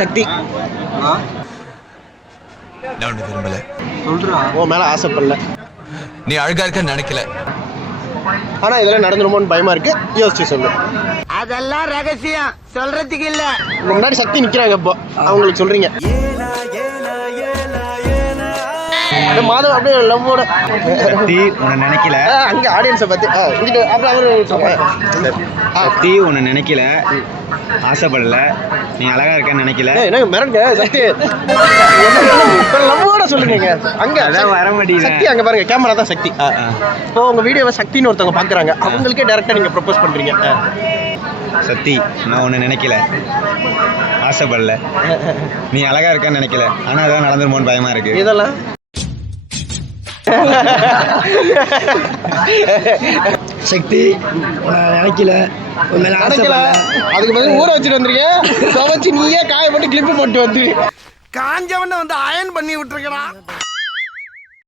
சக்தி. நான் ஒண்ணு விரும்பல. சொல்றா. உன் மேல ஆசைப்படல. நீ அழகா இருக்கன்னு நினைக்கல. ஆனா இதெல்லாம் நடந்துருமோன்னு பயமா இருக்கு. யோசிச்சு சொல்லு. அதெல்லாம் ரகசியம் சொல்றதுக்கு இல்ல. முன்னாடி சக்தி நிக்கிறாங்க, இப்போ அவங்களுக்கு சொல்றீங்க. மாதவ அப்படியே லவ்வோட சக்தி உன்னை நினைக்கல. அங்க ஆடியன்ஸை பத்தி அப்புறம் அவரு சக்தி உன்னை நினைக்கல, ஆசைப்படல, நீ அழகா இருக்கன்னு நினைக்கல. என்ன மிரங்க சக்தி லவ்வோட சொல்லுங்க. அங்க அதான் வர மாட்டேங்குது. சக்தி அங்க பாருங்க, கேமரா தான் சக்தி. இப்போ உங்க வீடியோவை சக்தின்னு ஒருத்தவங்க பாக்குறாங்க, அவங்களுக்கே டைரக்டா நீங்க ப்ரொபோஸ் பண்றீங்க. சக்தி நான் உன்னை நினைக்கல, ஆசைப்படல, நீ அழகா இருக்கன்னு நினைக்கல, ஆனா அதெல்லாம் நடந்துருமோன்னு பயமா இருக்கு. இதெல்லாம் சக்தி நினைக்கல, அதுக்கு பதில் ஊற வச்சுட்டு வந்துருக்கேன். துவச்சு நீயே காய போட்டு கிளிப்பு போட்டு வந்து காஞ்சவன வந்து அயன் பண்ணி விட்டுருக்கா.